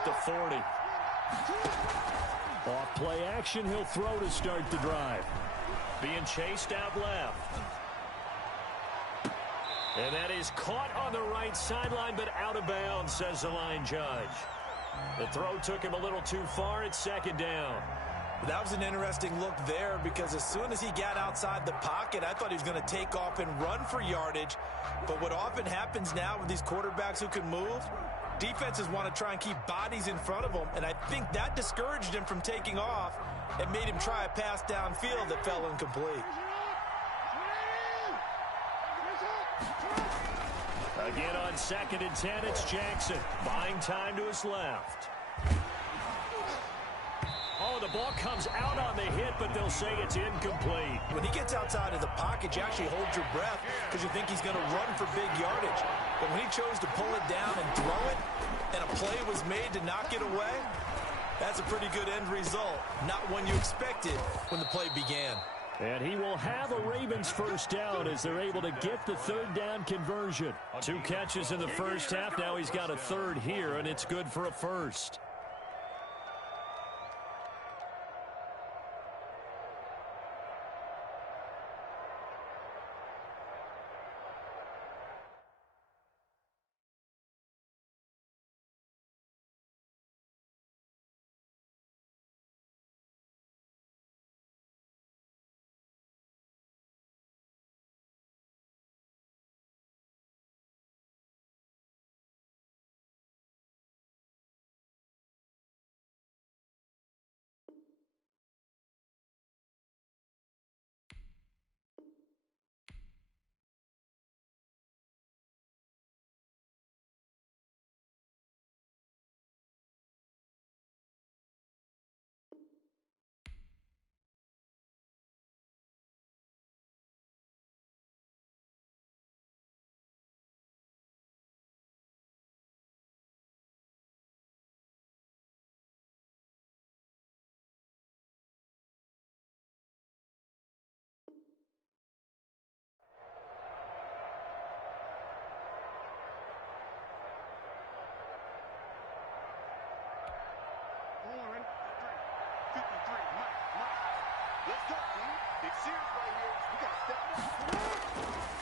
at the 40. Off play action, he'll throw to start the drive. Being chased out left. And that is caught on the right sideline, but out of bounds, says the line judge. The throw took him a little too far. It's second down. That was an interesting look there because as soon as he got outside the pocket, I thought he was going to take off and run for yardage. But what often happens now with these quarterbacks who can move, defenses want to try and keep bodies in front of them, and I think that discouraged him from taking off and made him try a pass downfield that fell incomplete. Again on 2nd and 10, it's Jackson. Buying time to his left. Oh, the ball comes out on the hit, but they'll say it's incomplete. When he gets outside of the pocket, you actually hold your breath because you think he's going to run for big yardage. But when he chose to pull it down and throw it, and a play was made to knock it away, that's a pretty good end result. Not one you expected when the play began. And he will have a Ravens first down as they're able to get the third down conversion. 2 catches in the first half. Now he's got a third here, and it's good for a first.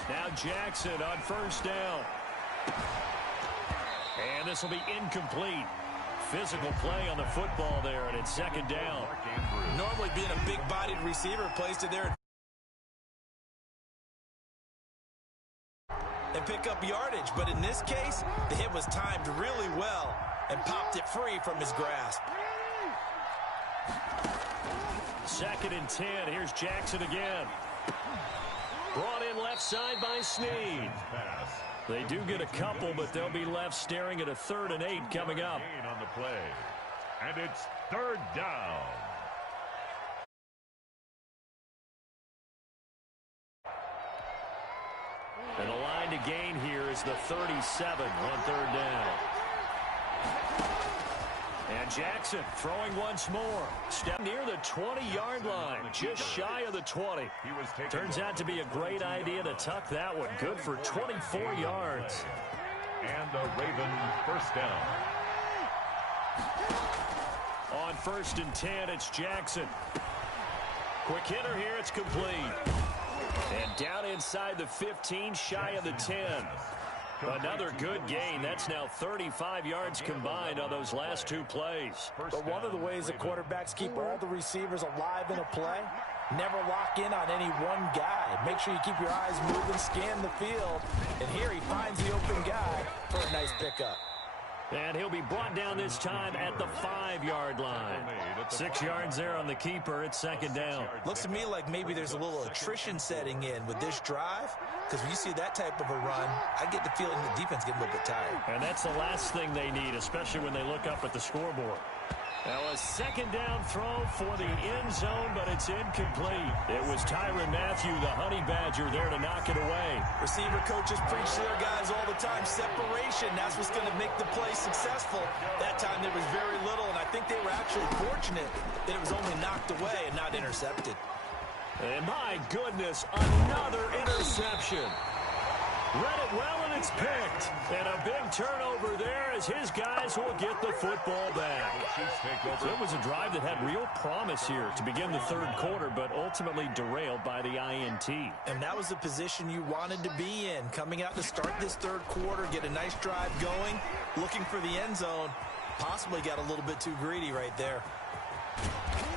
Now Jackson on first down. And this will be incomplete. Physical play on the football there, and it's second down. Normally being a big-bodied receiver placed it there and pick up yardage. But in this case, the hit was timed really well and popped it free from his grasp. 2nd and 10. Here's Jackson again. Brought in left side by Snead. They do get a couple, but they'll be left staring at a 3rd and 8 coming up. On the play. And it's 3rd down. And the line to gain here is the 37 on 3rd down. And Jackson throwing once more. Step near the 20-yard line, just shy of the 20. Turns out to be a great idea to tuck that one. Good for 24 yards. And the Raven first down. On 1st and 10, it's Jackson. Quick hitter here, it's complete. And down inside the 15, shy of the 10. Another good gain. That's now 35 yards combined on those last 2 plays. But one of the ways the quarterbacks keep all the receivers alive in a play, never lock in on any one guy. Make sure you keep your eyes moving, scan the field. And here he finds the open guy for a nice pickup. And he'll be brought down this time at the 5-yard line. 6 yards there on the keeper. It's second down. Looks to me like maybe there's a little attrition setting in with this drive, because when you see that type of a run, I get the feeling the defense getting a little bit tired. And that's the last thing they need, especially when they look up at the scoreboard. Now a second down throw for the end zone, but it's incomplete. It was Tyrann Mathieu, the Honey Badger, there to knock it away. Receiver coaches preach to their guys all the time. Separation, that's what's going to make the play successful. That time there was very little, and I think they were actually fortunate that it was only knocked away and not intercepted. And my goodness, another interception. Read it well, and it's picked. And a big turnover there as his guys will get the football back. So it was a drive that had real promise here to begin the third quarter, but ultimately derailed by the INT. And that was the position you wanted to be in. Coming out to start this third quarter, get a nice drive going, looking for the end zone. Possibly got a little bit too greedy right there.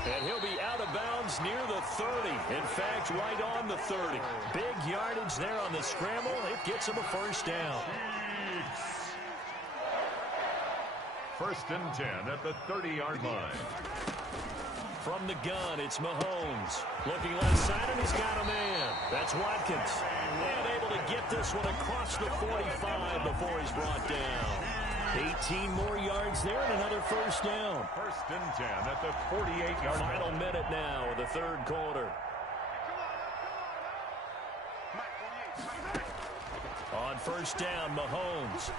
And he'll be out of bounds near the 30. In fact, right on the 30. Big yardage there on the scramble. It gets him a first down. First and 10 at the 30-yard line. From the gun, it's Mahomes. Looking left side, and he's got a man. That's Watkins. And able to get this one across the 45 before he's brought down. 18 more yards there and another first down. First and 10 at the 48-yard line. Final minute now of the third quarter. On first down, Mahomes.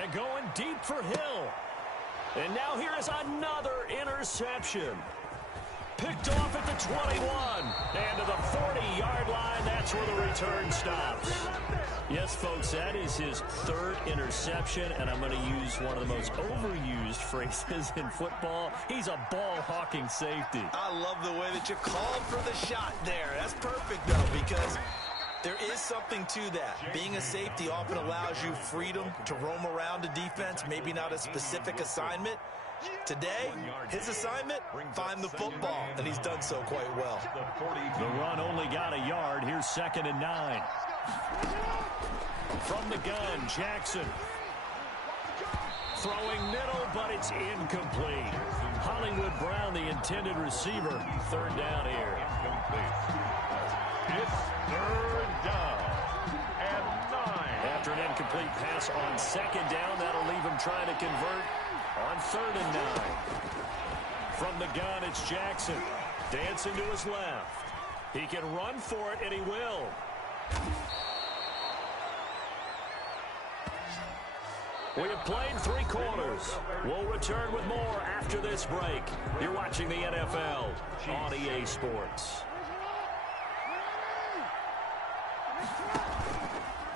And going deep for Hill. And now here is another interception. Picked off at the 21. And to the 40-yard line, that's where the return stops. Yes, folks, that is his third interception, and I'm going to use one of the most overused phrases in football. He's a ball-hawking safety. I love the way that you called for the shot there. That's perfect, though, because there is something to that. Being a safety often allows you freedom to roam around a defense, maybe not a specific assignment. Today, his assignment, find the football, and he's done so quite well. The run only got a yard. Here's 2nd and 9. From the gun, Jackson. Throwing middle, but it's incomplete. Hollywood Brown, the intended receiver. Third down here. It's third down and 9. After an incomplete pass on second down, that'll leave him trying to convert on 3rd and 9. From the gun, it's Jackson. Dancing to his left. He can run for it, and he will. We have played 3 quarters. We'll return with more after this break. You're watching the NFL on EA Sports.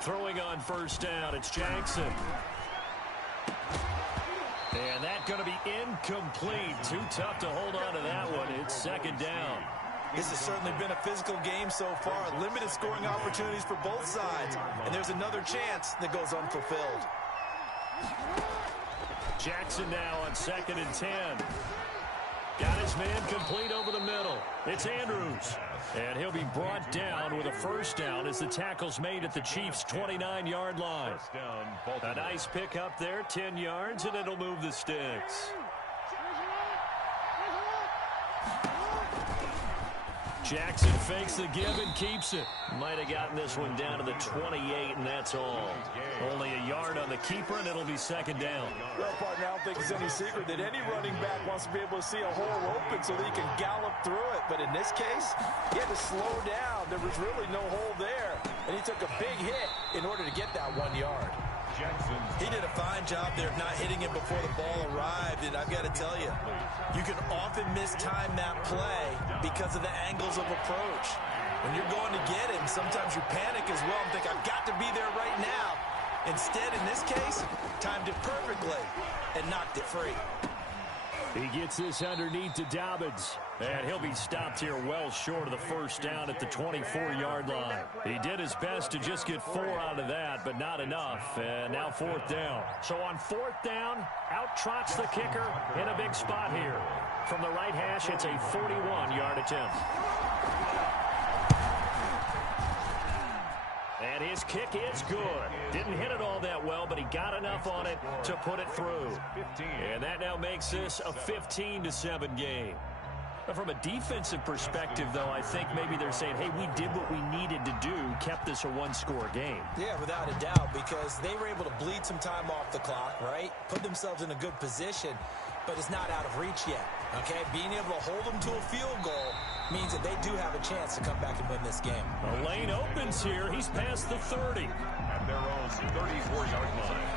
Throwing on first down, it's Jackson. And that's going to be incomplete. Too tough to hold on to that one. It's 2nd down. This has certainly been a physical game so far. Limited scoring opportunities for both sides. And there's another chance that goes unfulfilled. Jackson now on 2nd and 10. Got his man complete over the middle. It's Andrews. And he'll be brought down with a first down as the tackle's made at the Chiefs' 29-yard line. A nice pick up there, 10 yards, and it'll move the sticks. Jackson fakes the give and keeps it. Might have gotten this one down to the 28, and that's all. Only a yard on the keeper, and it'll be 2nd down. Well, partner, I don't think it's any secret that any running back wants to be able to see a hole open so that he can gallop through it. But in this case, he had to slow down. There was really no hole there, and he took a big hit in order to get that 1 yard. He did a fine job there of not hitting him before the ball arrived, and I've got to tell you, you can often mistime that play because of the angles of approach. When you're going to get him, sometimes you panic as well and think, I've got to be there right now. Instead, in this case, timed it perfectly and knocked it free. He gets this underneath to Dobbins, and he'll be stopped here well short of the first down at the 24-yard line. He did his best to just get 4 out of that, but not enough, and now 4th down. So on 4th down, out trots the kicker in a big spot here. From the right hash, it's a 41-yard attempt. And his kick is good. Didn't hit it all that well, but he got enough on it to put it through. And that now makes this a 15-7 game. But from a defensive perspective, though, I think maybe they're saying, hey, we did what we needed to do, kept this a 1-score game. Yeah, without a doubt, because they were able to bleed some time off the clock, right? Put themselves in a good position, but it's not out of reach yet, okay? Being able to hold them to a field goal means that they do have a chance to come back and win this game. The lane opens here. He's past the 30. At their own 34-yard line.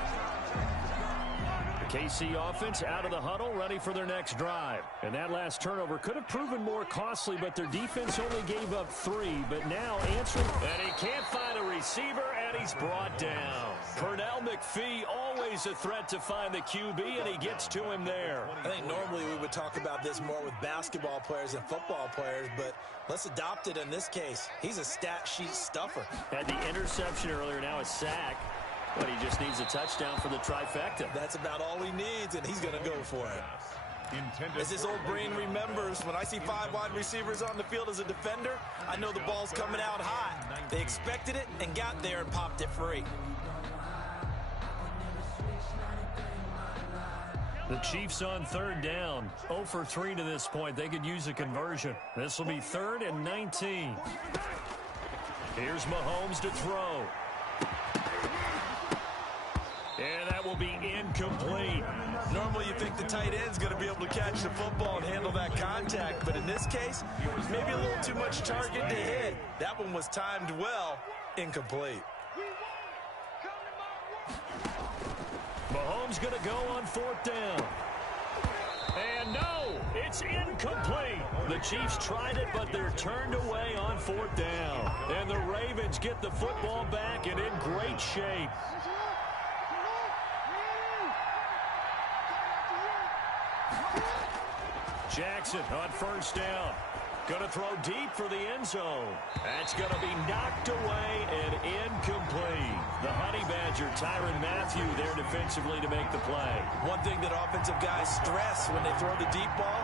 KC offense out of the huddle, ready for their next drive. And that last turnover could have proven more costly, but their defense only gave up 3. But now answering, and he can't find a receiver, and he's brought down. Pernell McPhee, always a threat to find the QB, and he gets to him there. I think normally we would talk about this more with basketball players and football players, but let's adopt it in this case. He's a stat sheet stuffer. Had the interception earlier, now a sack. But he just needs a touchdown for the trifecta. That's about all he needs, and he's going to go for it. As his old brain remembers, when I see 5 wide receivers on the field as a defender, I know the ball's coming out hot. They expected it and got there and popped it free. The Chiefs on 3rd down. 0 for 3 to this point. They could use a conversion. This will be 3rd and 19. Here's Mahomes to throw. And that will be incomplete. Normally you think the tight end's going to be able to catch the football and handle that contact, but in this case, maybe a little too much target to hit. That one was timed well, incomplete. Mahomes going to go on 4th down. And no, it's incomplete. The Chiefs tried it, but they're turned away on 4th down. And the Ravens get the football back and in great shape. Jackson on 1st down. Going to throw deep for the end zone. That's going to be knocked away and incomplete. The Honey Badger, Tyrann Mathieu, there defensively to make the play. One thing that offensive guys stress when they throw the deep ball,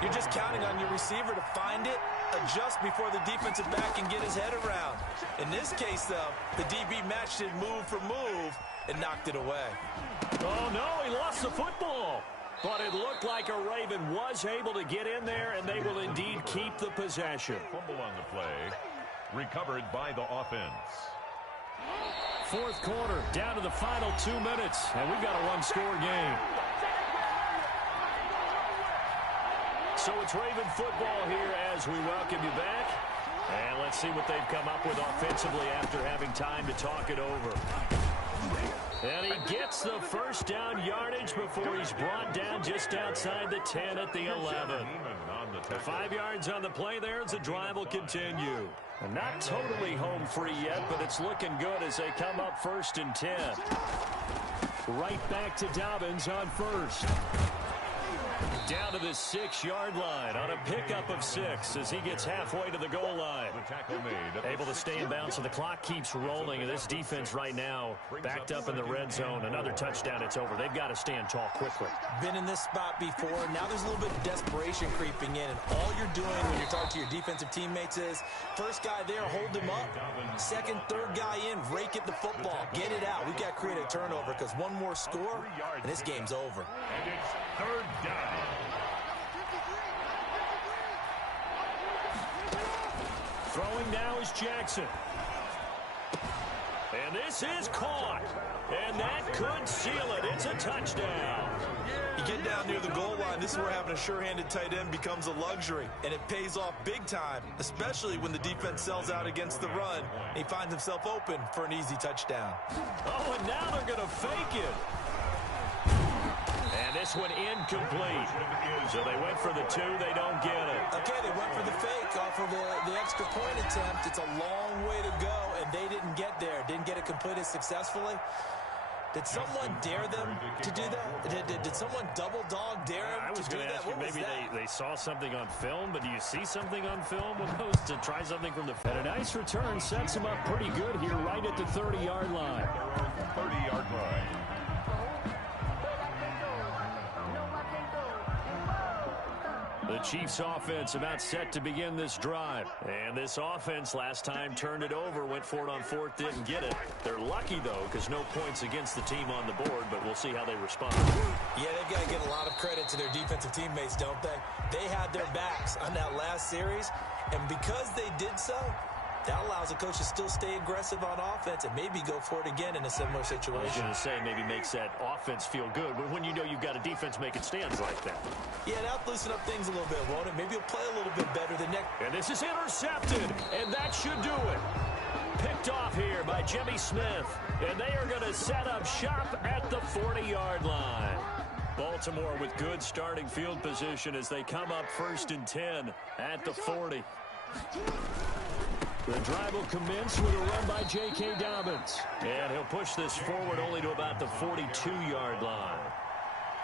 you're just counting on your receiver to find it, adjust before the defensive back can get his head around. In this case, though, the DB matched it move for move and knocked it away. Oh, no, he lost the football. But it looked like a Raven was able to get in there, and they will indeed keep the possession. Fumble on the play, recovered by the offense. 4th quarter, down to the final 2 minutes, and we've got a one-score game. So it's Raven football here as we welcome you back. And let's see what they've come up with offensively after having time to talk it over. And he gets the 1st down yardage before he's brought down just outside the 10 at the 11. 5 yards on the play there as the drive will continue. And not totally home free yet, but it's looking good as they come up 1st and 10. Right back to Dobbins on 1st. Down to the 6-yard line on a pickup of 6 as he gets halfway to the goal line. Able to stay in bounds, so the clock keeps rolling. And this defense right now backed up in the red zone. Another touchdown, it's over. They've got to stand tall quickly. Been in this spot before. Now there's a little bit of desperation creeping in. And all you're doing when you're talking to your defensive teammates is, first guy there, hold him up. Second, third guy in, rake at the football. Get it out. We've got to create a turnover because one more score, and this game's over. And it's 3rd down. Throwing now is Jackson. And this is caught. And that could seal it. It's a touchdown. You get down near the goal line, this is where having a sure-handed tight end becomes a luxury. And it pays off big time, especially when the defense sells out against the run. And he finds himself open for an easy touchdown. Oh, and now they're going to fake it. And this one incomplete. So they went for the 2. They don't get it. Okay, they went for the fake off of the extra point attempt. It's a long way to go, and they didn't get there. Didn't get it completed successfully. Did someone dare them to do that? Did someone double dog dare them to do that? I was going to ask you, maybe they saw something on film, but do you see something on film with those to try something from the... And a nice return sets him up pretty good here right at the 30-yard line. 30-yard line. The Chiefs offense about set to begin this drive. And this offense last time turned it over, went for it on 4th, didn't get it. They're lucky, though, because no points against the team on the board, but we'll see how they respond. Yeah, they've got to give a lot of credit to their defensive teammates, don't they? They had their backs on that last series, and because they did so, that allows the coach to still stay aggressive on offense and maybe go for it again in a similar situation. I was going to say maybe makes that offense feel good, but when you know you've got a defense making stands like that. Yeah, that'll loosen up things a little bit, won't it? Maybe he'll play a little bit better than next. And this is intercepted, and that should do it. Picked off here by Jimmy Smith, and they are going to set up shop at the 40-yard line. Baltimore with good starting field position as they come up 1st and 10 at the 40. The drive will commence with a run by J.K. Dobbins. And he'll push this forward only to about the 42-yard line.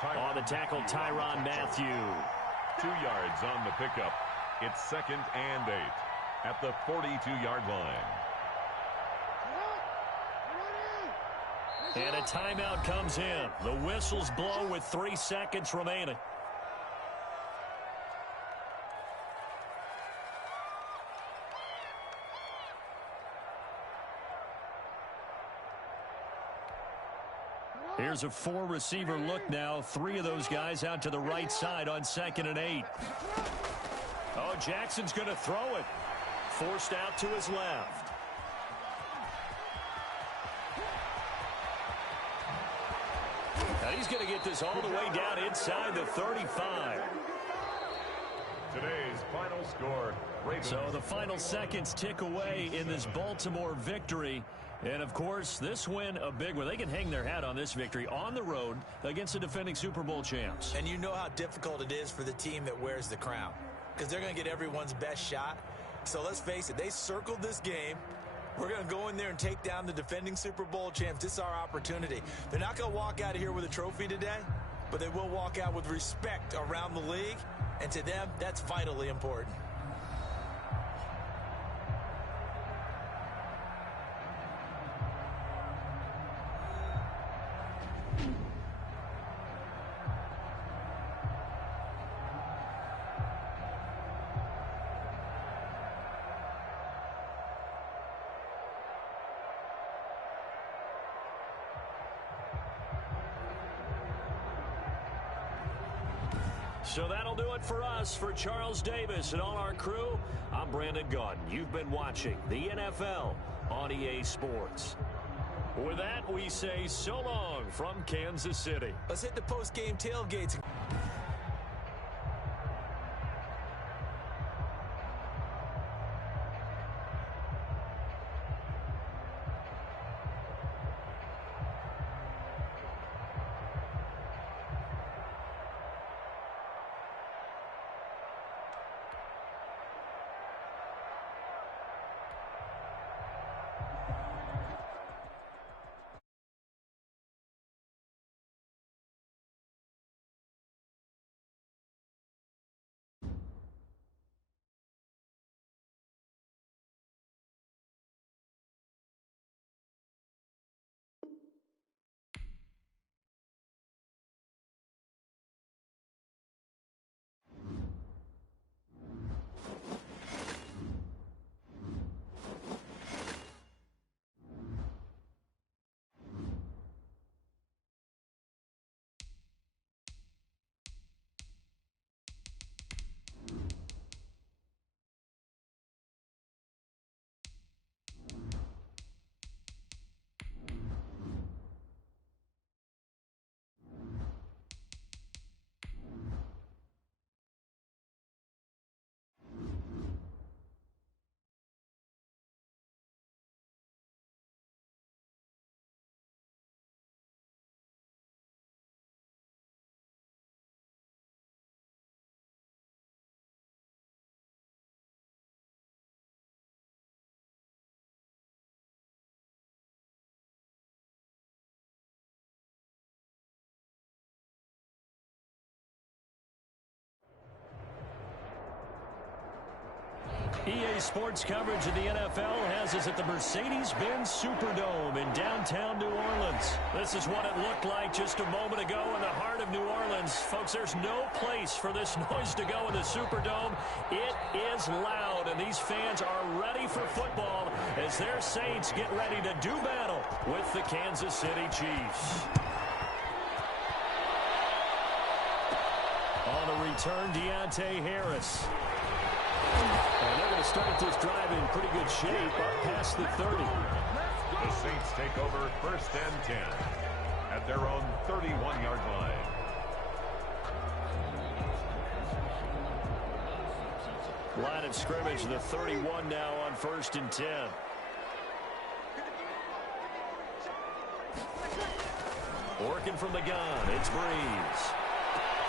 On the tackle, Tyrann Mathieu. 2 yards on the pickup. It's 2nd and 8 at the 42-yard line. And a timeout comes in. The whistles blow with 3 seconds remaining. Here's a 4-receiver look now. 3 of those guys out to the right side on 2nd and 8. Oh, Jackson's going to throw it. Forced out to his left. And he's going to get this all the way down inside the 35. Today's final score. So the final seconds tick away in this Baltimore victory. And, of course, this win a big one. They can hang their hat on this victory on the road against the defending Super Bowl champs. And you know how difficult it is for the team that wears the crown, because they're going to get everyone's best shot. So let's face it, they circled this game. We're going to go in there and take down the defending Super Bowl champs. This is our opportunity. They're not going to walk out of here with a trophy today, but they will walk out with respect around the league. And to them, that's vitally important. So that'll do it for us. For Charles Davis and all our crew, I'm Brandon Gaudin. You've been watching the NFL on EA Sports. With that, we say so long from Kansas City. Let's hit the post-game tailgates. EA Sports coverage of the NFL has us at the Mercedes-Benz Superdome in downtown New Orleans. This is what it looked like just a moment ago in the heart of New Orleans. Folks, there's no place for this noise to go in the Superdome. It is loud, and these fans are ready for football as their Saints get ready to do battle with the Kansas City Chiefs. On the return, Deontay Harris. And they're going to start this drive in pretty good shape up past the 30. The Saints take over 1st and 10 at their own 31-yard line. Line of scrimmage, the 31 now on 1st and 10. Working from the gun, it's Breeze.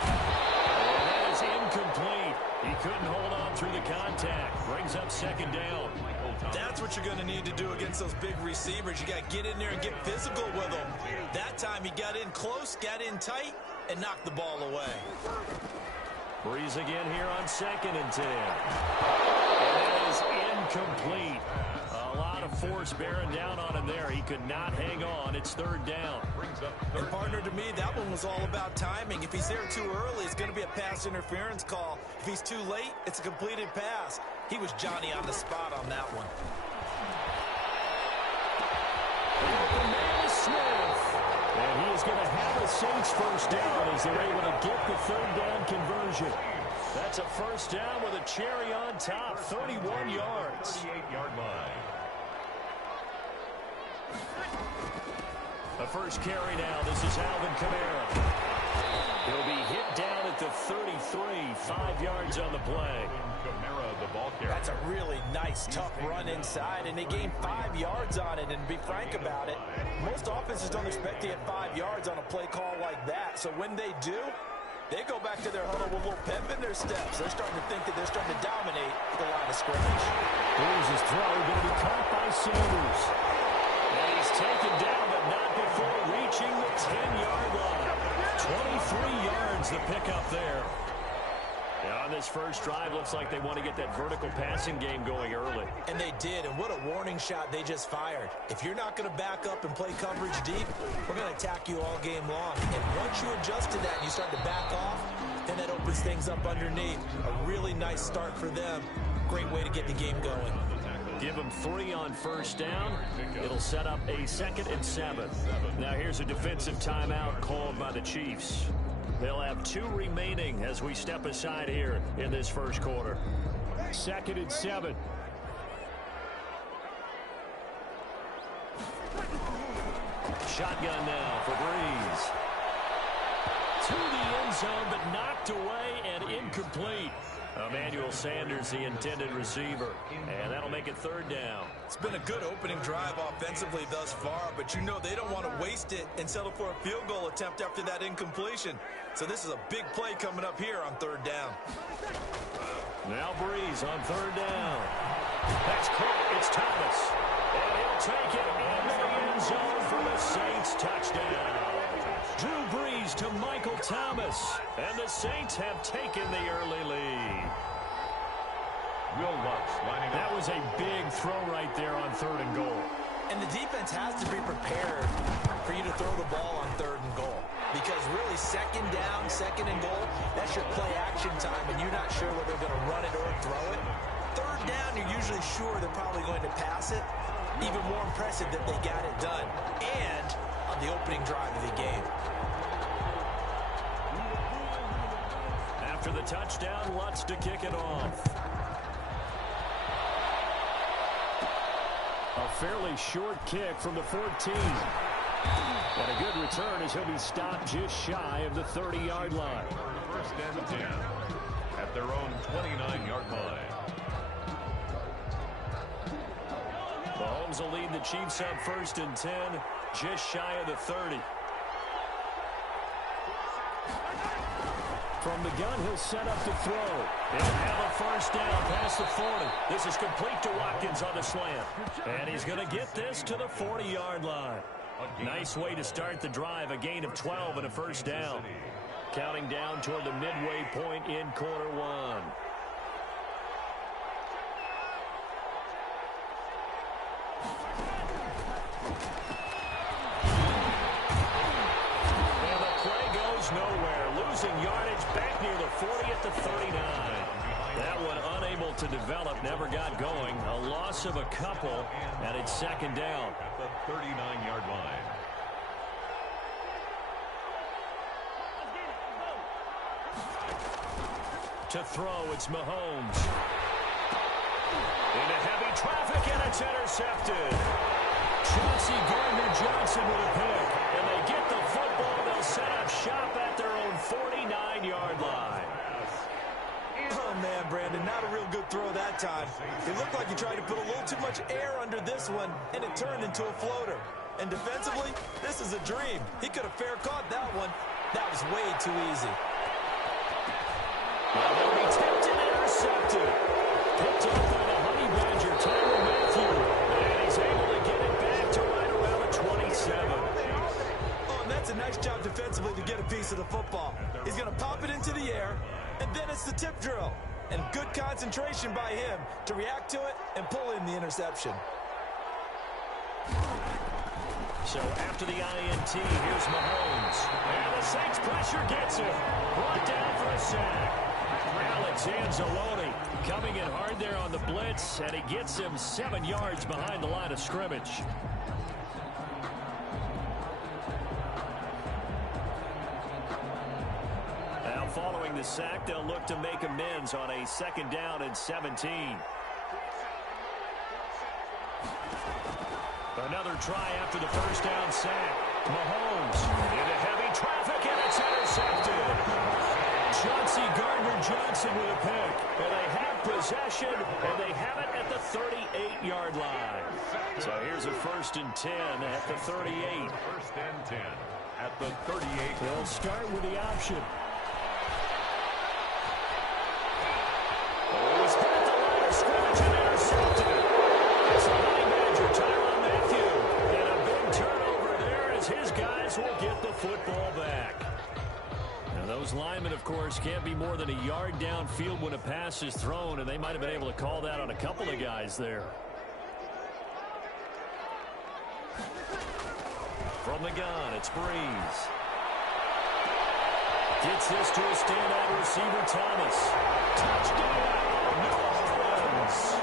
And that is incomplete. He couldn't hold on through the contact. Brings up second down. That's what you're going to need to do against those big receivers. You got to get in there and get physical with them. That time he got in close, got in tight, and knocked the ball away. Breeze again here on 2nd and 10. And that is incomplete. A lot of force bearing down on him there. He could not hang on. It's 3rd down. And partner, to me, that one was all about timing. If he's there too early, it's going to be a pass interference call. If he's too late, it's a completed pass. He was Johnny on the spot on that one. The man is Smith. And he is going to have a Saints first down as they're able to get the 3rd down conversion. That's a first down with a cherry on top, 31 yards. 38-yard line. The first carry now. This is Alvin Kamara. He'll be hit down at the 33, 5 yards on the play. Kamara, the ball carrier. That's a really nice, tough run inside, and they gained 5 yards on it. And to be frank about it, most offenses don't expect to get 5 yards on a play call like that. So when they do, they go back to their huddle with a little pep in their steps. They're starting to think that they're starting to dominate the line of scrimmage. Here's his throw, going to be caught by Sanders. And he's taken down, but not before reaching the 10-yard line. 23 yards the pickup there. Yeah, on this first drive, looks like they want to get that vertical passing game going early. And they did, and what a warning shot they just fired. If you're not going to back up and play coverage deep, we're going to attack you all game long. And once you adjust to that and you start to back off, then that opens things up underneath. A really nice start for them. Great way to get the game going. Give them 3 on first down. It'll set up a 2nd and 7. Now here's a defensive timeout called by the Chiefs. They'll have 2 remaining as we step aside here in this first quarter. 2nd and 7. Shotgun now for Breeze. To the end zone, but knocked away and incomplete. Emmanuel Sanders, the intended receiver. And that'll make it 3rd down. It's been a good opening drive offensively thus far, but you know they don't want to waste it and settle for a field goal attempt after that incompletion. So this is a big play coming up here on 3rd down. Now Breeze on 3rd down. That's caught. It's Thomas. And he'll take it into the end zone for the Saints touchdown. Drew Brees to Michael Thomas. And the Saints have taken the early lead. Will Lutz lining up. That was a big throw right there on 3rd and goal. And the defense has to be prepared for you to throw the ball on 3rd and goal. Because really, 2nd down, 2nd and goal, that's your play action time, and you're not sure whether they're going to run it or throw it. 3rd down, you're usually sure they're probably going to pass it. Even more impressive that they got it done. And on the opening drive of the game. After the touchdown, Lutz to kick it off. A fairly short kick from the 14. And a good return as he'll be stopped just shy of the 30-yard line. 1st and 10 at their own 29-yard line. Mahomes will lead the Chiefs on 1st and 10, just shy of the 30. From the gun, he'll set up to throw. He'll have a first down past the 40. This is complete to Watkins on the slant. And he's going to get this to the 40-yard line. Nice way to start the drive, a gain of 12 and a first down. Counting down toward the midway point in quarter 1. And the play goes nowhere. Losing yardage back near the 40 at the 39. That one unable to develop, never got going. A loss of a couple, and it's 2nd down. At the 39-yard line. To throw, it's Mahomes. Into heavy traffic, and it's intercepted. Chauncey Gardner-Johnson with a pick. And they get the football. They'll set up shop at their own 49-yard line. Oh, man, Brandon, not a real good throw that time. It looked like he tried to put a little too much air under this one, and it turned into a floater. And defensively, this is a dream. He could have fair caught that one. That was way too easy. Well, they'll be tipped and intercepted. Picked up by the Honey Badger, Tyrann Mathieu. And he's able to get it back to right around the 27. Oh, and that's a nice job defensively to get a piece of the football. He's going to pop it into the air, and then it's the tip drill. And good concentration by him to react to it and pull in the interception. So after the INT, here's Mahomes. And the Saints pressure gets him. Brought down for a sack. Alex Anzalone coming in hard there on the blitz, and he gets him 7 yards behind the line of scrimmage. Now following the sack, they'll look to make amends on a 2nd down and 17. Another try after the 1st down sack. Mahomes into heavy traffic, and it's intercepted. Chauncey Gardner-Johnson with a pick. And they have possession, and they have it at the 38-yard line. So here's a 1st and 10 at the 38. 1st and 10 at the 38. They'll start with the option. Oh, it was hit at the line of scrimmage and intercepted. It's a Honey Badger, Tyrann Mathieu. And a big turnover there as his guys will get the football back. Now those linemen, of course, can't be more than a yard downfield when a pass is thrown, and they might have been able to call that on a couple of guys there. From the gun, it's Breeze. Gets this to a standout receiver, Thomas. Touchdown, New Orleans.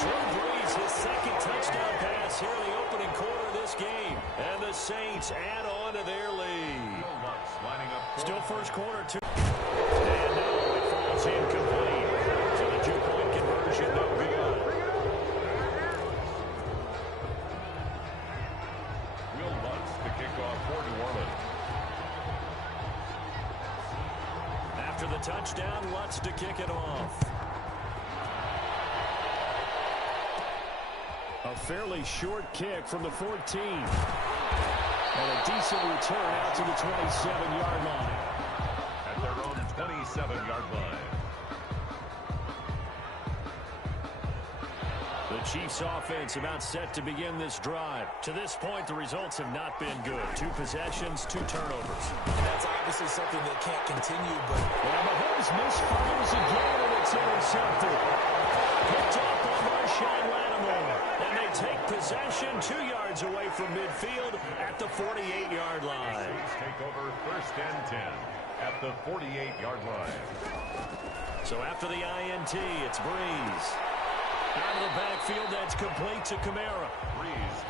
Drew Brees, his 2nd touchdown pass here in the opening quarter of this game. And the Saints add on to their lead. Still first quarter, too. And no, it falls incomplete. So the 2-point conversion, no good. Will Lutz to kick off for New Orleans. After the touchdown, Lutz to kick it off. A fairly short kick from the 14. And a decent return out to the 27-yard line. At their own 27-yard line. The Chiefs offense about set to begin this drive. To this point, the results have not been good. 2 possessions, 2 turnovers. That's obviously something that can't continue, but... And Mahomes misfires again, and it's intercepted. Picked up on Marshawn Lattimore. And they take possession 2 yards away from midfield at the 48-yard line. Saints take over 1st and 10 at the 48-yard line. So after the INT, it's Breeze. Out of the backfield, that's complete to Kamara.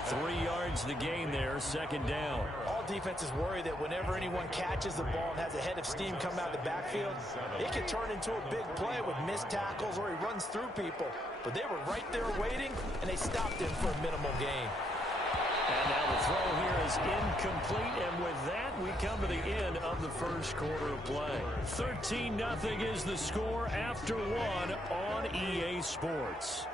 3 yards the gain there, 2nd down. All defenses worry that whenever anyone catches the ball and has a head of steam come out of the backfield, it can turn into a big play with missed tackles or he runs through people. But they were right there waiting, and they stopped him for a minimal gain. And now the throw here is incomplete, and with that, we come to the end of the first quarter of play. 13-0 is the score after 1 on EA Sports.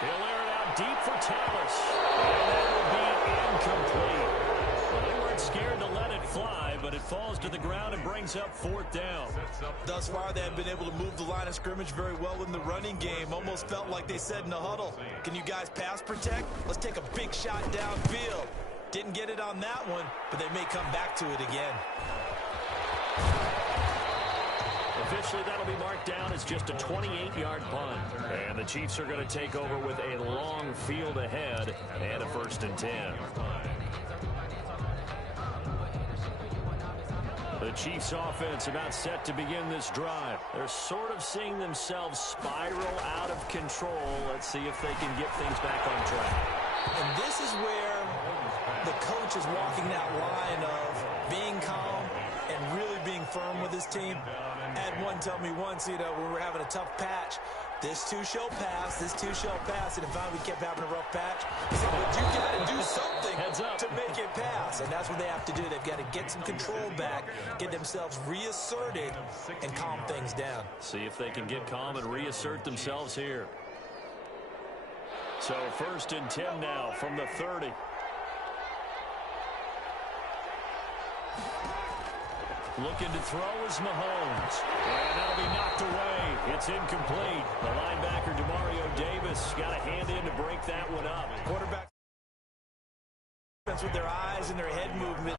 He'll air it out deep for Thomas. And that will be incomplete. Well, they weren't scared to let it fly, but it falls to the ground and brings up 4th down. Thus far, they have been able to move the line of scrimmage very well in the running game. Almost felt like they said in the huddle, can you guys pass protect? Let's take a big shot downfield. Didn't get it on that one, but they may come back to it again. Officially, that'll be marked down as just a 28-yard punt. And the Chiefs are going to take over with a long field ahead and a 1st and 10. The Chiefs offense about set to begin this drive. They're sort of seeing themselves spiral out of control. Let's see if they can get things back on track. And this is where the coach is walking that line of being calm and really being firm with his team. I had one tell me once, when we were having a tough patch, this too shall pass, this too shall pass, and finally we kept having a rough patch. He said, but you got to do something to make it pass, and that's what they have to do. They've got to get some control back, get themselves reasserted, and calm things down. See if they can get calm and reassert themselves here. So 1st and 10 now from the 30. Looking to throw is Mahomes. And that'll be knocked away. It's incomplete. The linebacker, Demario Davis, got a hand in to break that one up. Quarterback with their eyes and their head movement